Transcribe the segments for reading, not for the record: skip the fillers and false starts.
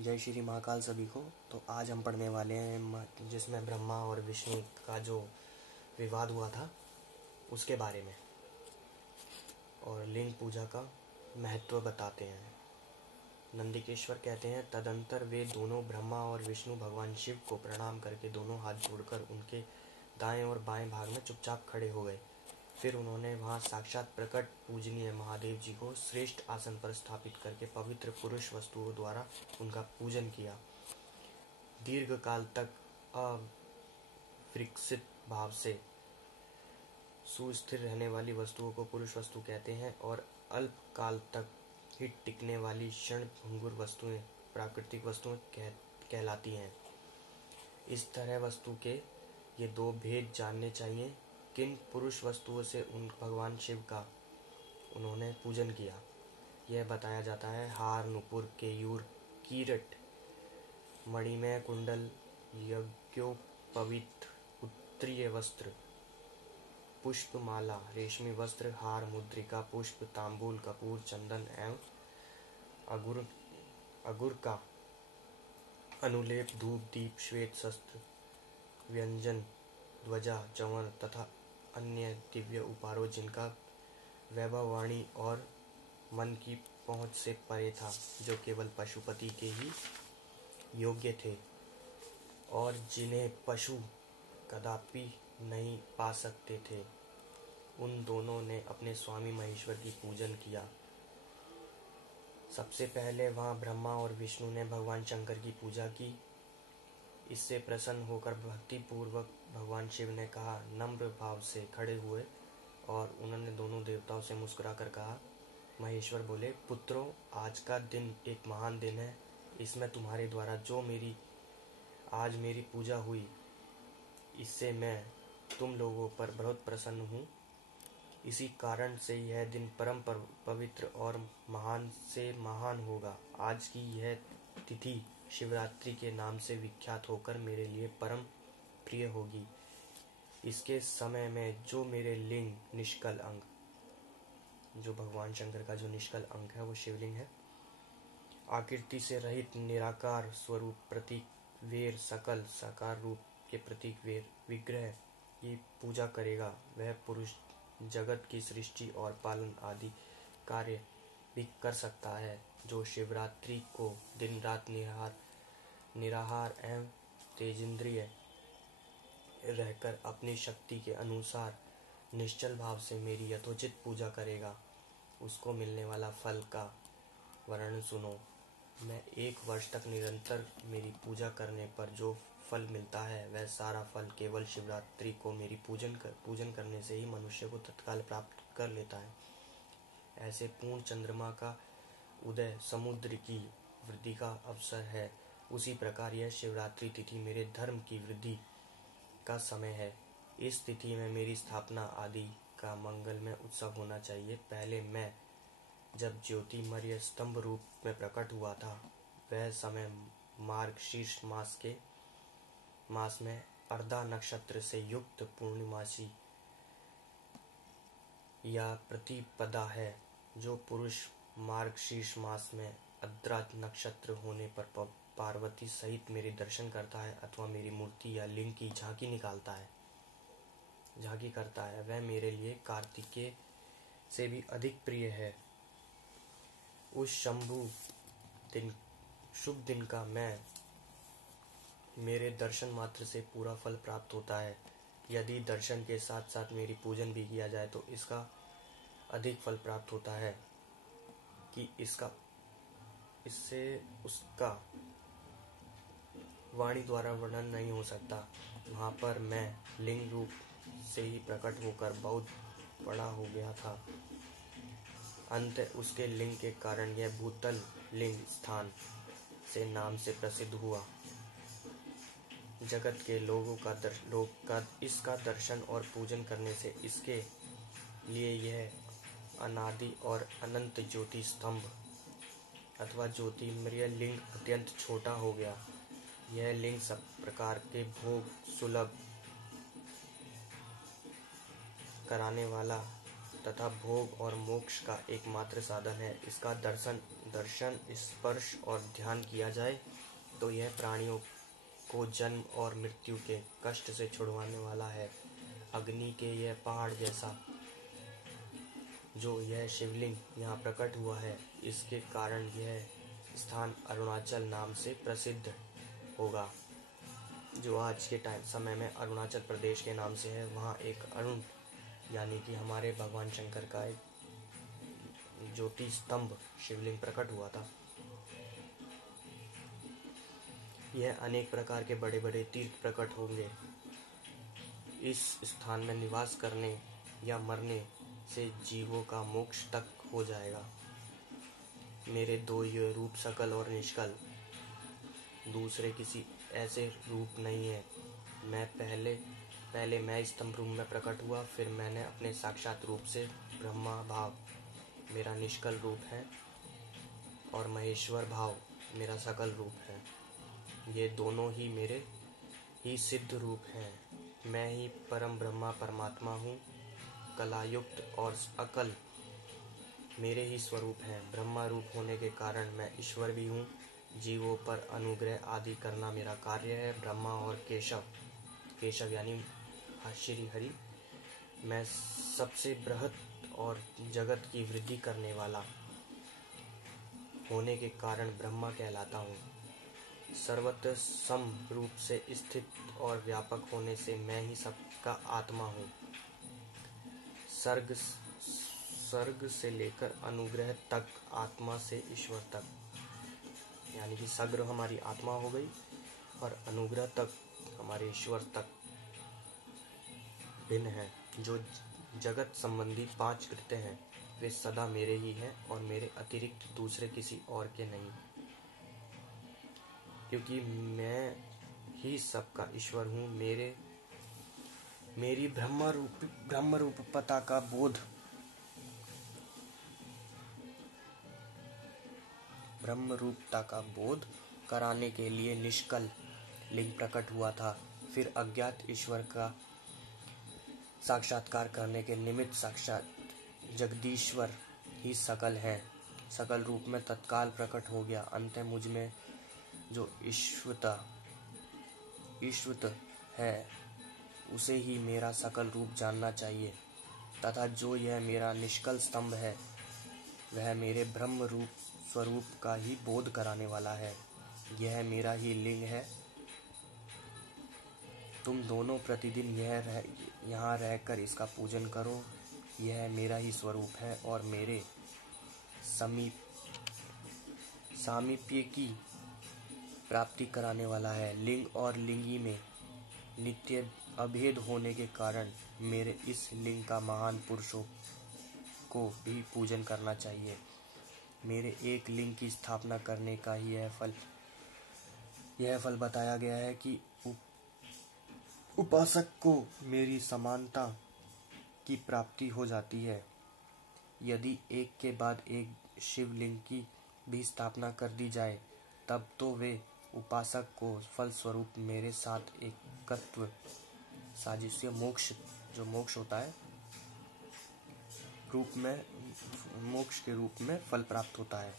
जय श्री महाकाल सभी को। तो आज हम पढ़ने वाले हैं जिसमें ब्रह्मा और विष्णु का जो विवाद हुआ था उसके बारे में, और लिंग पूजा का महत्व बताते हैं। नंदिकेश्वर कहते हैं, तदंतर वे दोनों ब्रह्मा और विष्णु भगवान शिव को प्रणाम करके दोनों हाथ जोड़कर उनके दाएं और बाएं भाग में चुपचाप खड़े हो गए। फिर उन्होंने वहां साक्षात प्रकट पूजनीय महादेव जी को श्रेष्ठ आसन पर स्थापित करके पवित्र पुरुष वस्तुओं द्वारा उनका पूजन किया। दीर्घ काल तक अविकसित भाव से सुस्थिर रहने वाली वस्तुओं को पुरुष वस्तु कहते हैं, और अल्प काल तक ही टिकने वाली क्षण भंगुर वस्तुएं प्राकृतिक वस्तुएं कहलाती हैं। इस तरह वस्तु के ये दो भेद जानने चाहिए। किन पुरुष वस्तुओं से उन भगवान शिव का उन्होंने पूजन किया, यह बताया जाता है। हार, नुपुर, केयूर, कीरट, मणिमय कुंडल, यज्ञोपवीत, उत्तरीय वस्त्र, पुष्प माला, रेशमी वस्त्र, हार, मुद्रिका, पुष्प, तांबूल, कपूर, चंदन एवं अगुर का अनुलेप, धूप, दीप, श्वेत शस्त्र, व्यंजन, ध्वजा, चंवर तथा अन्य दिव्य उपहारों जिनका वैभव वाणी और मन की पहुंच से परे था, जो केवल पशुपति के ही योग्य थे और जिन्हें पशु कदापि नहीं पा सकते थे, उन दोनों ने अपने स्वामी महेश्वर की पूजन किया। सबसे पहले वहां ब्रह्मा और विष्णु ने भगवान शंकर की पूजा की। इससे प्रसन्न होकर भक्ति पूर्वक भगवान शिव ने कहा, नम्र भाव से खड़े हुए और उन्होंने दोनों देवताओं से मुस्कुराकर कहा। महेश्वर बोले, पुत्रों, आज का दिन एक महान दिन है। इसमें तुम्हारे द्वारा जो आज मेरी पूजा हुई, इससे मैं तुम लोगों पर बहुत प्रसन्न हूँ। इसी कारण से यह दिन परम पवित्र और महान से महान होगा। आज की यह तिथि शिवरात्रि के नाम से विख्यात होकर मेरे लिए परम प्रिय होगी। इसके समय में जो मेरे लिंग निष्कल अंग, जो भगवान शंकर का जो निष्कल अंग है वो शिवलिंग है, आकृति से रहित निराकार स्वरूप प्रतीक वेर, सकल साकार रूप के प्रतीक वेर विग्रह की पूजा करेगा, वह पुरुष जगत की सृष्टि और पालन आदि कार्य भी कर सकता है। जो शिवरात्रि को दिन रात निराहार एवं तेजेंद्रिय रहकर अपनी शक्ति के अनुसार निश्चल भाव से मेरी यथोचित पूजा करेगा, उसको मिलने वाला फल का वर्णन सुनो। मैं 1 वर्ष तक निरंतर मेरी पूजा करने पर जो फल मिलता है, वह सारा फल केवल शिवरात्रि को मेरी पूजन करने से ही मनुष्य को तत्काल प्राप्त कर लेता है। ऐसे पूर्ण चंद्रमा का उदय समुद्र की वृद्धि का अवसर है, उसी प्रकार यह शिवरात्रि तिथि मेरे धर्म की वृद्धि का समय है। इस तिथि में मेरी स्थापना आदि का मंगलमय उत्सव होना चाहिए। पहले मैं जब ज्योतिमय स्तंभ रूप में प्रकट हुआ था, वह समय मार्गशीर्ष मास में अर्धा नक्षत्र से युक्त पूर्णिमासी या प्रतिपदा है। जो पुरुष मार्गशीर्ष मास में अर्धा नक्षत्र होने पर पार्वती सहित मेरे दर्शन करता है अथवा मेरी मूर्ति या लिंग की झांकी करता है, वह मेरे लिए कार्तिकेय से भी अधिक प्रिय है। उस शुभ दिन का मेरे दर्शन मात्र से पूरा फल प्राप्त होता है। यदि दर्शन के साथ साथ मेरी पूजन भी किया जाए तो इसका अधिक फल प्राप्त होता है कि इससे उसका वाणी द्वारा वर्णन नहीं हो सकता। वहां पर मैं लिंग रूप से ही प्रकट होकर बहुत बड़ा हो गया था। अंत उसके लिंग के कारण यह भूतल लिंग स्थान से नाम से प्रसिद्ध हुआ। जगत के लोगों का इसका दर्शन और पूजन करने से इसके लिए यह अनादि और अनंत ज्योति स्तंभ अथवा ज्योतिर्मय लिंग अत्यंत छोटा हो गया। यह लिंग सब प्रकार के भोग सुलभ कराने वाला तथा भोग और मोक्ष का एकमात्र साधन है। इसका दर्शन, स्पर्श और ध्यान किया जाए तो यह प्राणियों को जन्म और मृत्यु के कष्ट से छुड़वाने वाला है। अग्नि के यह पहाड़ जैसा जो यह शिवलिंग यहाँ प्रकट हुआ है, इसके कारण यह स्थान अरुणाचल नाम से प्रसिद्ध होगा, जो आज के समय में अरुणाचल प्रदेश के नाम से है। वहाँ एक अरुण यानी कि हमारे भगवान शंकर का एक ज्योति स्तंभ शिवलिंग प्रकट हुआ था। यह अनेक प्रकार के बड़े बड़े तीर्थ प्रकट होंगे। इस स्थान में निवास करने या मरने से जीवों का मोक्ष तक हो जाएगा। मेरे दो ये रूप सकल और निष्कल, दूसरे किसी ऐसे रूप नहीं है। मैं पहले मैं स्तंभ रूप में प्रकट हुआ, फिर मैंने अपने साक्षात रूप से ब्रह्मा भाव मेरा निष्कल रूप है और महेश्वर भाव मेरा सकल रूप है। ये दोनों ही मेरे ही सिद्ध रूप हैं। मैं ही परम ब्रह्मा परमात्मा हूँ। कलायुक्त और अकल मेरे ही स्वरूप हैं। ब्रह्मा रूप होने के कारण मैं ईश्वर भी हूँ। जीवों पर अनुग्रह आदि करना मेरा कार्य है। ब्रह्मा और केशव यानी श्री हरि, मैं सबसे बृहत और जगत की वृद्धि करने वाला होने के कारण ब्रह्मा कहलाता हूँ। सर्वत्र सम रूप से स्थित और व्यापक होने से मैं ही सबका आत्मा हूँ। सर्ग से लेकर अनुग्रह तक, आत्मा से ईश्वर तक, यानी कि सग्र हमारी आत्मा हो गई और अनुग्रह तक हमारे ईश्वर तक भिन्न है। जो जगत संबंधी 5 कृत्य हैं वे सदा मेरे ही हैं और मेरे अतिरिक्त दूसरे किसी और के नहीं, क्योंकि मैं ही सबका ईश्वर हूँ। मेरी ब्रह्म रूपता का बोध कराने के लिए निष्कल लिंग प्रकट हुआ था। फिर अज्ञात ईश्वर का साक्षात्कार करने के निमित्त साक्षात जगदीश्वर ही सकल है, सकल रूप में तत्काल प्रकट हो गया। अंत मुझ में जो ईश्वत है उसे ही मेरा सकल रूप जानना चाहिए, तथा जो यह मेरा निष्कल स्तंभ है वह मेरे ब्रह्म रूप स्वरूप का ही बोध कराने वाला है। यह मेरा ही लिंग है। तुम दोनों प्रतिदिन यहाँ रहकर इसका पूजन करो। यह मेरा ही स्वरूप है और मेरे सामीप्य की प्राप्ति कराने वाला है। लिंग और लिंगी में नित्य अभेद होने के कारण मेरे इस लिंग का महान पुरुषों को भी पूजन करना चाहिए। मेरे एक लिंग की स्थापना करने का ही यह फल बताया गया है कि उपासक को मेरी समानता की प्राप्ति हो जाती है। यदि एक के बाद एक शिवलिंग की भी स्थापना कर दी जाए तब तो वे उपासक को फल स्वरूप मेरे साथ एकत्व साजिश मोक्ष होता है मोक्ष के रूप में फल प्राप्त होता है।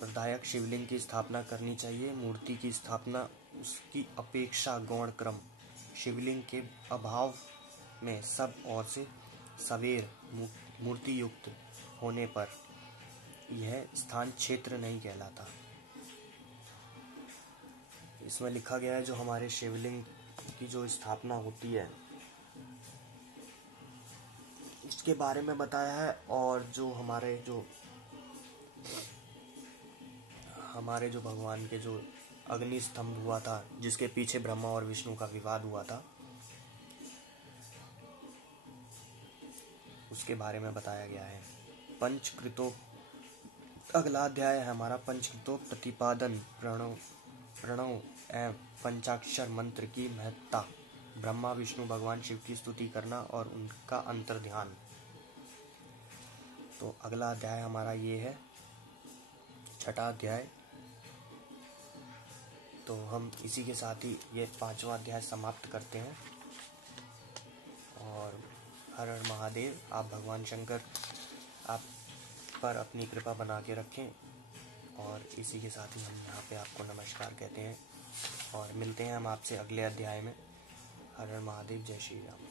प्रदायक शिवलिंग की स्थापना करनी चाहिए। मूर्ति की स्थापना उसकी अपेक्षा गौण क्रम। शिवलिंग के अभाव में सब ओर से सवेर मूर्ति युक्त होने पर यह स्थान क्षेत्र नहीं कहलाता। इसमें लिखा गया है जो हमारे शिवलिंग की जो स्थापना होती है उसके बारे में बताया है, और जो हमारे जो भगवान के जो अग्नि स्तंभ हुआ था जिसके पीछे ब्रह्मा और विष्णु का विवाद हुआ था उसके बारे में बताया गया है। पंचकृतो अगला अध्याय है हमारा पंचकृतो प्रतिपादन, प्रणव एवं पंचाक्षर मंत्र की महत्ता, ब्रह्मा विष्णु भगवान शिव की स्तुति करना और उनका अंतर्ध्यान। तो अगला अध्याय हमारा ये है 6वां अध्याय। तो हम इसी के साथ ही ये 5वां अध्याय समाप्त करते हैं और हर हर महादेव। आप भगवान शंकर आप पर अपनी कृपा बना के रखें। और इसी के साथ ही हम यहाँ पे आपको नमस्कार कहते हैं और मिलते हैं हम आपसे अगले अध्याय में। हर हर महादेव, जय श्री राम।